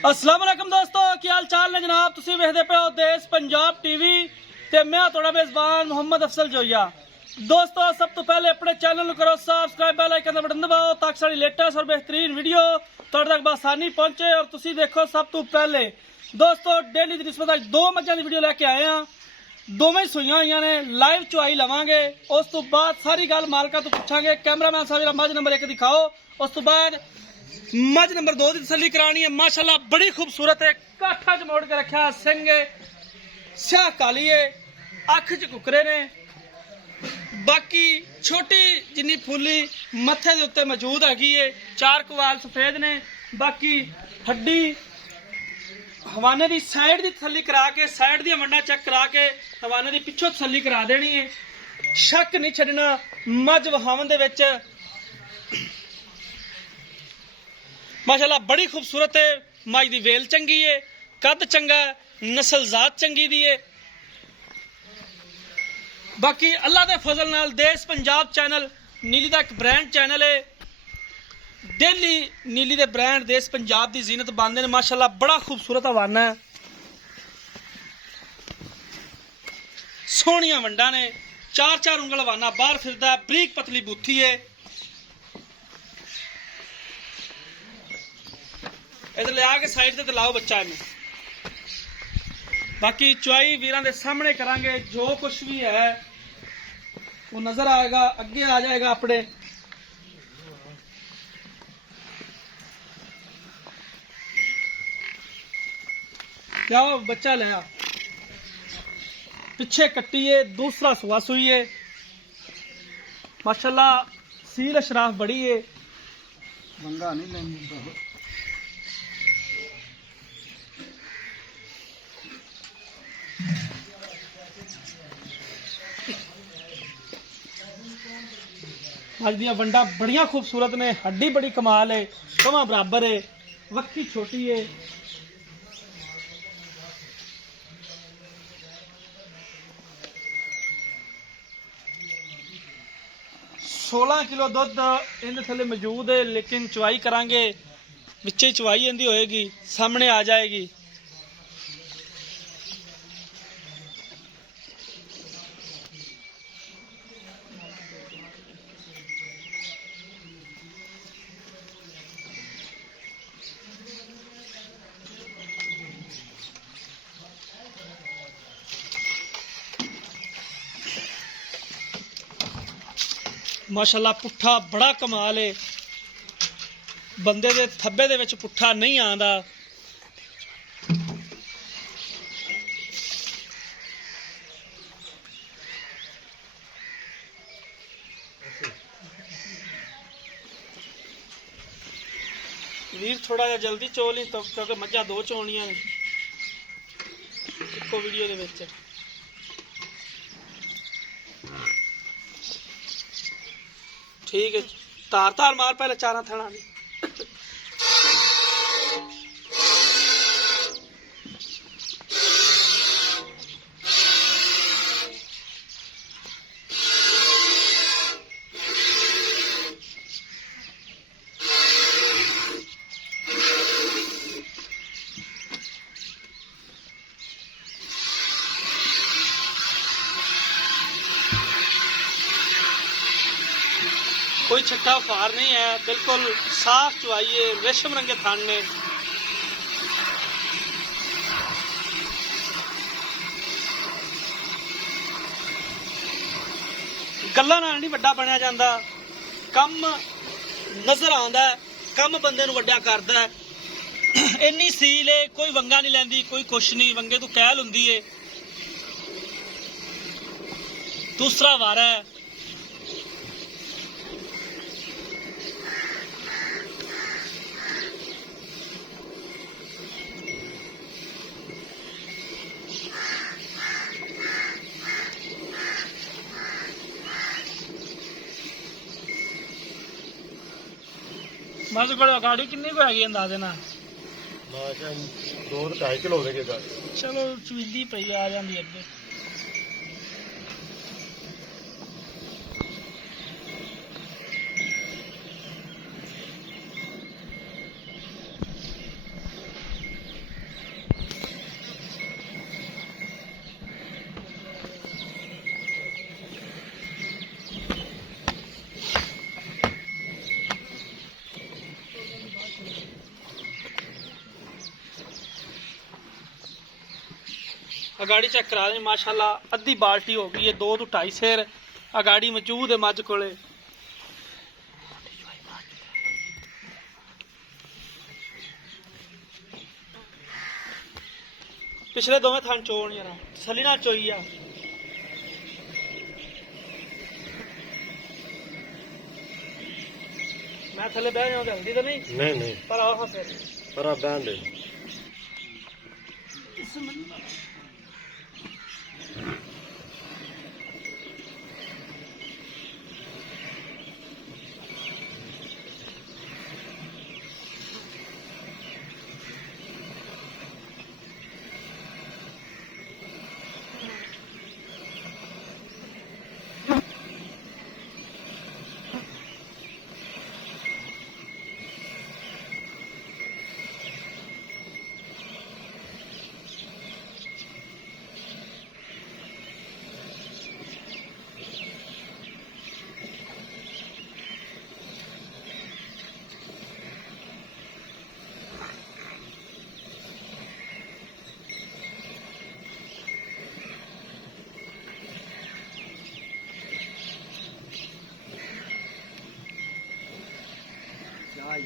अस्सलाम वालेकुम दोस्तों, की हाल चाल ने जनाब। तुसी वेखदे पे हो देश पंजाब टीवी ते मैं थोड़ा मेजबान मोहम्मद अफसल जोइया। दोस्तों सब तो पहले अपने चैनल करो सब्सक्राइब, बेल आइकन का बटन दबाओ ताकि सारी लेटेस्ट और बेहतरीन वीडियो तुहाडे तक बआसानी पहुंचे और तुसी देखो सब तो पहले। दोस्तों डेली की निस्बत अज दो मझां की वीडियो लैके आए हैं, दोवें सूइयां हुई ने। लाइव चुआई लवांगे, उस तो बाद सारी गल मालका तो पूछांगे। कैमरामैन साहब मझ नंबर 1 दिखाओ, उस तो बाद मझ नंबर 2 की तसली करानी है। माशाल्लाह बड़ी खूबसूरत है, काठा च मोड़ के रखा, सिंगे स्याह काली है, अख च कुकरे ने, बाकी छोटी जिन्नी फुली मत्थे दे उत्ते मौजूद हैगी है। चार कवाल सफेद ने, बाकी हड्डी हवाने की साइड की तसली करा के, साइड दी वंडा चेक करा के हवाने की पिछों तसली करा देनी है। शक नहीं छड्डना मझ वहावन दे विच। माशाल्लाह बड़ी खूबसूरत है, मझ दी वेल चंगी है, कद चंगा, नस्ल जात चंगी दी है। बाकी अल्लाह के फजल नाल देश पंजाब चैनल नीली का एक ब्रांड चैनल है। डेली नीली दे ब्रांड देश पंजाब की जीनत बांधे ने। माशाल्लाह बड़ा खूबसूरत हवाना है, सोहनिया वंडा ने, चार चार उंगल हवाना बाहर फिरदा, बरीक पतली बूथी है। इधर ले आके साइड से लाओ बच्चा इन्हें। बाकी चुआई वीरां दे सामने करांगे, जो कुछ भी है वो नजर आएगा, अगे आ जाएगा अपने। क्या बच्चा लिया पिछे कट्टी है, दूसरा सुआ सुई है। माशाल्लाह सील अशराफ बड़ी है। मंगा नहीं लेंगे अज दियां वंडा बड़िया खूबसूरत ने, हड्डी बड़ी कमाल है, कमा बराबर है, वक्की छोटी है। सोलह किलो दुध इहदे थले मौजूद है, लेकिन चुवाई करांगे विच ही चुवाई इहदी होएगी, सामने आ जाएगी। माशाल्लाह पुट्ठा बड़ा कमाल है, बंदे दे थब्बे दे विच पुट्ठा नहीं आंदा। वीर थोड़ा जा जल्दी चोल ही तो, क्योंकि मझां दो चोनियां ने इक्को वीडियो दे विच। ठीक है, तार तार मार पहले चारा थना नहीं। कोई छट्टा फार नहीं है, बिल्कुल साफ चुवाई है, रेशम रंगे थान ने। गल्लां नाल नहीं वड्डा बनया जांदा, कम नजर आंदा है, कम बंदे नूं वड्डा करदा है। इन्नी सील है, कोई वंगा नहीं लैंदी, कोई कुछ नहीं, वंगे तो कैल हुंदी है। दूसरा वारा है, बस कोल गाड़ी किन्नी को हैगी अंदाजे ना? 2-2.5 किलो होगी गाड़ी। चलो चुईली पई आ जांदी अगे। गाड़ी चेक करा दें माशाल्लाह अद्धी बाल्टी हो गई है 2 तो 2.5 सेर गाड़ी मौजूद है मझ कोले। पिछले दोवें थन चोन यार तसल्ली नाल चोई आ। मैं थले बह जाऊं जल्दी तो नहीं पर आओ फिर पर आप बैन दे क्या है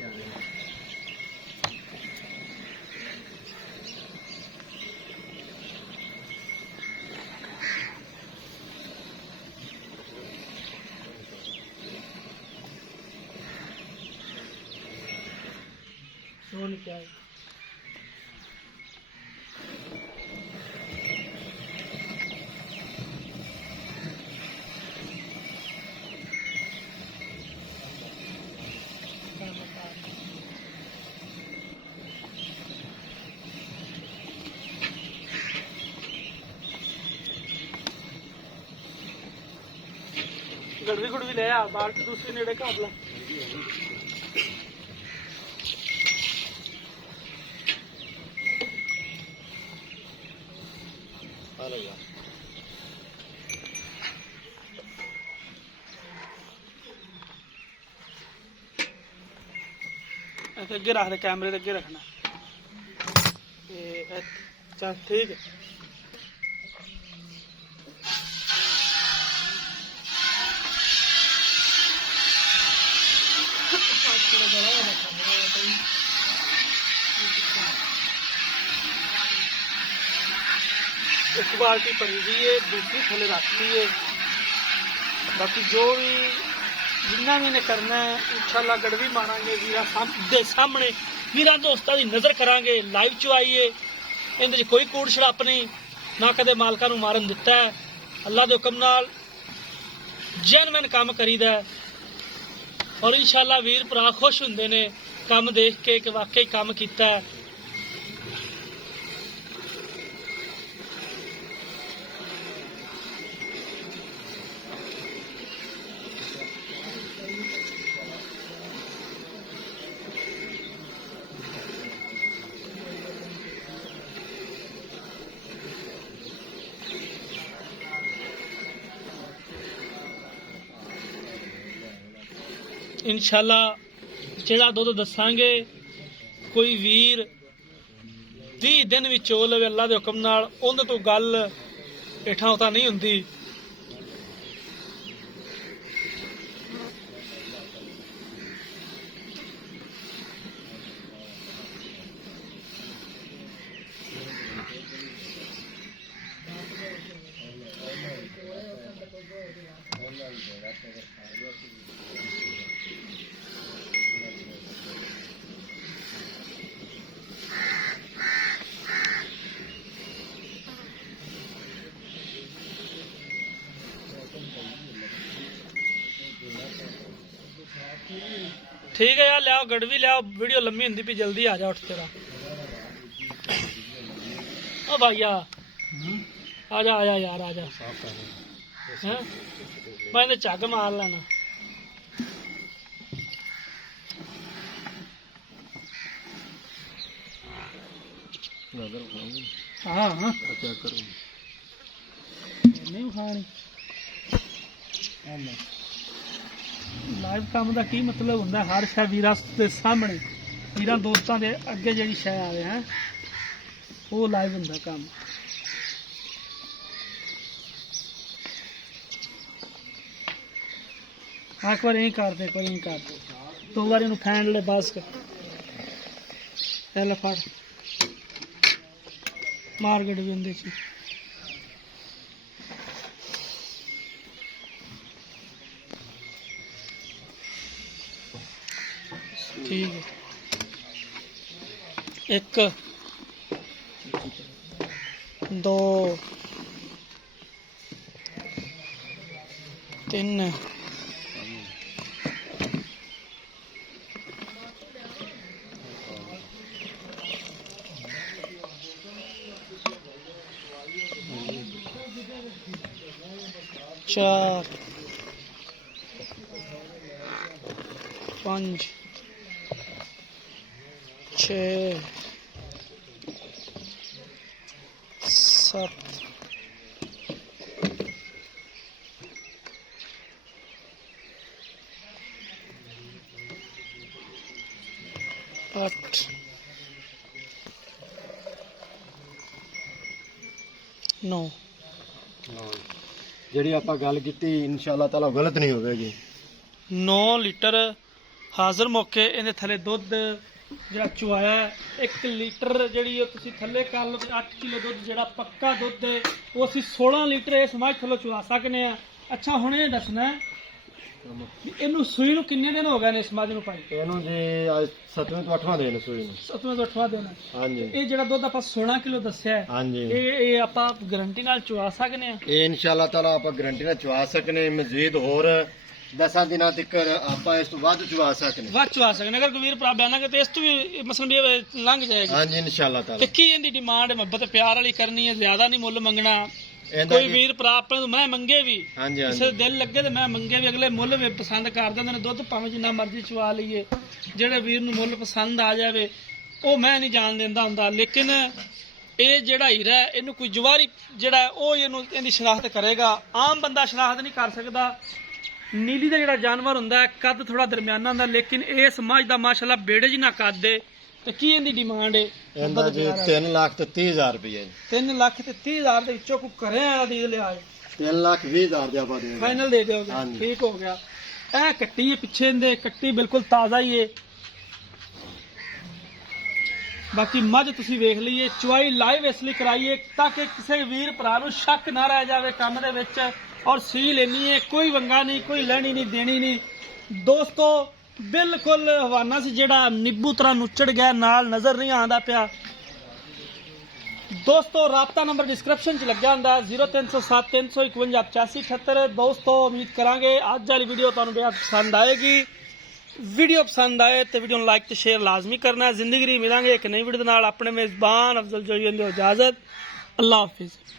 गड़वी गुड़वी ले आ बाल्टी दूसरी नेड़े काट ला। अगे रख दे कैमरे के अगे रखना चल ठीक है। एक बाल्टी भरी हुई है दूसरी थले रखती है। बाकी जो भी जिन्ना भी इन्हें करना है इंशाल्लाह गड़वी मारांगे वीरा दे सामने वीरा दोस्तां दी नज़र करांगे लाइव च आइए। इहदे च कोई कूड़ छड़ाप नहीं ना कदे मालकां नूं मारन दिता है। अल्लाह दे हुक्म नाल जेनवन काम करीदा है और इंशाल्लाह वीर भरा खुश हुंदे ने काम देख के कि वाकई काम कीता है। इंशाल्लाह जेड़ा दुध दसांगे कोई वीर 30 दिन भी चो लवे अल्लाह दे हुक्म नाल उहदे तो गल हेठां उतां नहीं हुंदी। ठीक है यार लियाओ गड़वी लियाओ वीडियो लंबी हुंदी पई जल्दी आ जा उठ तेरा ओ भैया आजा आजा यार आजा हैं मैं इन्हें झग मार लेना। हाँ हाँ नहीं खानी लाइव काम का की मतलब होंगे हर शह वीर के सामने वीर दोस्तों के अगे जी शह आए हैं वो लाइव होंगे काम। एक बार यहीं कर दे, एक बार यहीं कर दे, 2 बार इन्हू फैन ले बस कर। ले फड़ मार्केट भी अंदर सी ठीक है। 1 2 3 4 5 6 7 8 9 ਜਿਹੜੀ ਆਪਾਂ ਗੱਲ ਕੀਤੀ ਇਨਸ਼ਾਅੱਲਾ ਤਾਲਾ ਗਲਤ ਨਹੀਂ ਹੋਵੇਗੀ। 9 ਲੀਟਰ ਹਾਜ਼ਰ ਮੌਕੇ ਇਹਦੇ ਥੱਲੇ ਦੁੱਧ ਜਿਹੜਾ ਚੁਆਇਆ 1 ਲੀਟਰ ਜਿਹੜੀ ਉਹ ਤੁਸੀਂ ਥੱਲੇ ਕਰ ਲਓ ਤੇ 8 ਕਿਲੋ ਦੁੱਧ ਜਿਹੜਾ ਪੱਕਾ ਦੁੱਧ ਹੈ ਉਹ ਅਸੀਂ 16 ਲੀਟਰ ਇਸ ਮੱਝ ਥੱਲੋਂ ਚੁਆ ਸਕਨੇ ਆ। ਅੱਛਾ ਹੁਣ ਇਹ ਦੱਸਣਾ ਵੀ ਇਹਨੂੰ ਸੂਈ ਨੂੰ ਕਿੰਨੇ ਦਿਨ ਹੋ ਗਏ ਨੇ ਇਸ ਮੱਝ ਨੂੰ ਭਾਈ? ਇਹਨੂੰ ਜੀ ਅੱਜ 7ਵੇਂ ਤੋਂ 8ਵਾਂ ਦਿਨ ਸੂਈ ਨੂੰ। 7ਵੇਂ ਤੋਂ 8ਵਾਂ ਦਿਨ ਹੈ। ਹਾਂਜੀ ਇਹ ਜਿਹੜਾ ਦੁੱਧ ਆਪਾਂ 16 ਕਿਲੋ ਦੱਸਿਆ ਹੈ, ਹਾਂਜੀ ਇਹ ਆਪਾਂ ਗਾਰੰਟੀ ਨਾਲ ਚੁਆ ਸਕਨੇ ਆ? ਇਹ ਇਨਸ਼ਾਅੱਲਾ ਤਾਲਾ ਆਪਾਂ ਗਰੰਟੀ ਨਾਲ ਚਵਾ ਸਕਨੇ। ਮਜ਼ੀਦ ਹੋਰ 10 ਦਿਨਾਂ ਤੱਕ ਆਪਾਂ ਇਸ ਤੋਂ ਵੱਧ ਚਵਾ ਸਕਨੇ। ਵੱਧ ਚੁਆ ਸਕਨੇ ਅਗਰ ਕੋਈ ਵੀਰ ਭਰਾ ਬਿਆਨਾਂਗੇ ਤੇ ਇਸ ਤੋਂ ਵੀ ਮਸਲ ਵੀ ਇਹ ਲੰਘ ਜਾਏਗੀ। ਹਾਂਜੀ ਇਨਸ਼ਾਅੱਲਾ ਤੇ ਤਾਲਾ। ਕੀ ਇਹਦੀ ਡਿਮਾਂਡ ਮੁਹੱਬਤ ਪਿਆਰ ਵਾਲੀ ਕਰਨੀ ਹੈ, ਜ਼ਿਆਦਾ ਨਹੀਂ ਮੁੱਲ ਮੰਗਣਾ। ਇਹਦਾ ਕੋਈ ਜੀ- ਵੀਰ ਭਰਾ ਆਪਣੇ ਤੋਂ ਮੈਂ ਮੰਗੇ ਵੀ, ਹਾਂਜੀ ਕਿਸੇ ਹਾਂਜੀ ਦੇ ਦਿਲ ਲੱਗੇ ਤੇ ਮੈਂ ਮੰਗੇ ਵੀ, ਅਗਲੇ ਮੁੱਲ ਵੀ ਪਸੰਦ ਕਰ ਦਿੰਦੇ ਨੇ। ਦੁੱਧ ਭਾਵੇਂ ਜਿੰਨਾ ਮਰਜ਼ੀ ਚਵਾ ਲਈਏ, ਜਿਹੜੇ ਵੀਰ ਨੂੰ ਮੁੱਲ ਪਸੰਦ ਆ ਜਾਵੇ ਉਹ ਮੈਂ ਨਹੀਂ ਜਾਣ ਦਿੰਦਾ ਹੁੰਦਾ। ਲੇਕਿਨ ਇਹ ਜਿਹੜਾ ਹੀਰਾ ਹੈ, ਇਹਨੂੰ ਕੋਈ ਜਵਾਰੀ ਜਿਹੜਾ ਉਹ ਇਹਦੀ ਸ਼ਨਾਖਤ ਕਰੇਗਾ। ਆਮ ਬੰਦਾ ਸ਼ਨਾਖਤ ਨਹੀਂ ਕਰ ਸਕਦਾ। ਨੀਲੀ ਦਾ ਜਿਹੜਾ ਜਾਨਵਰ ਹੁੰਦਾ ਹੈ ਕੱਦ ਥੋੜਾ ਦਰਮਿਆਨਾ ਹੁੰਦਾ, ਲੇਕਿਨ ਇਸ ਮੱਝ ਦਾ ਮਾਸ਼ਾਅੱਲਾ ਬੇੜੇ ਜਿਹਾ ਕੱਦ ਹੈ। ਤੇ ਕੀ ਇਹਦੀ ਡਿਮਾਂਡ ਹੈ? ਇਹਦਾ ਜੀ 3,30,000 ਰੁਪਏ। 3,30,000 ਦੇ ਵਿੱਚੋਂ ਕੋਈ ਕਰਿਆ ਦੀ ਲਿਆ 3,20,000 ਦੇ ਆਪਾਂ ਦੇਵਾਂਗੇ। ਫਾਈਨਲ ਦੇ ਦਿਓਗੇ? ਹਾਂਜੀ। ਠੀਕ ਹੋ ਗਿਆ। ਇਹ ਕੱਟੀ ਹੈ ਪਿੱਛੇ ਦੇ, ਕੱਟੀ ਬਿਲਕੁਲ ਤਾਜ਼ਾ ਹੀ ਹੈ। ਬਾਕੀ ਮੱਝ ਤੁਸੀਂ ਵੇਖ ਲਈਏ, ਚੁਆਈ ਲਾਈਵ ਇਸ ਲਈ ਕਰਾਈਏ ਤਾਂ ਕਿ ਕਿਸੇ ਵੀਰ ਭਰਾ ਨੂੰ ਸ਼ੱਕ ਨਾ ਰਹਿ ਜਾਵੇ ਕੰਮ ਦੇ ਵਿੱਚ। ਔਰ ਸੂਈ ਲੈਣੀ ਹੈ, ਕੋਈ ਵੰਗਾ ਨਹੀਂ, ਕੋਈ ਲੈਣੀ ਨਹੀਂ ਦੇਣੀ ਨਹੀਂ ਦੋਸਤੋ। ਬਿਲਕੁਲ ਹਵਾਨਾ ਸੀ ਜਿਹੜਾ ਨਿੱਬੂ ਤਰ੍ਹਾਂ ਨੁੱਚੜ ਗਿਆ, ਨਾਲ ਨਜ਼ਰ ਨਹੀਂ ਆਉਂਦਾ ਪਿਆ ਦੋਸਤੋ। ਰਾਬਤਾ ਨੰਬਰ ਡਿਸਕ੍ਰਿਪਸ਼ਨ 'ਚ ਲੱਗਿਆ ਹੁੰਦਾ 0307 351 8578। ਦੋਸਤੋ ਉਮੀਦ ਕਰਾਂਗੇ ਅੱਜ ਵਾਲੀ ਵੀਡੀਓ ਤੁਹਾਨੂੰ ਬੇहद ਪਸੰਦ ਆਏਗੀ। ਵੀਡੀਓ ਪਸੰਦ ਆਏ ਤੇ ਵੀਡੀਓ ਨੂੰ ਲਾਈਕ ਤੇ ਸ਼ੇਅਰ ਲਾਜ਼ਮੀ ਕਰਨਾ। ਜ਼ਿੰਦਗੀ ਮਿਲਾਂਗੇ ਇੱਕ ਨਈ ਵੀਡੀਓ ਦੇ ਨਾਲ। ਆਪਣੇ ਮੇਜ਼ਬਾਨ ਅਫਜ਼ਲ ਜੋਈ ਨੂੰ ਇਜਾਜ਼ਤ। ਅੱਲਾਹ ਹਾਫਿਜ਼।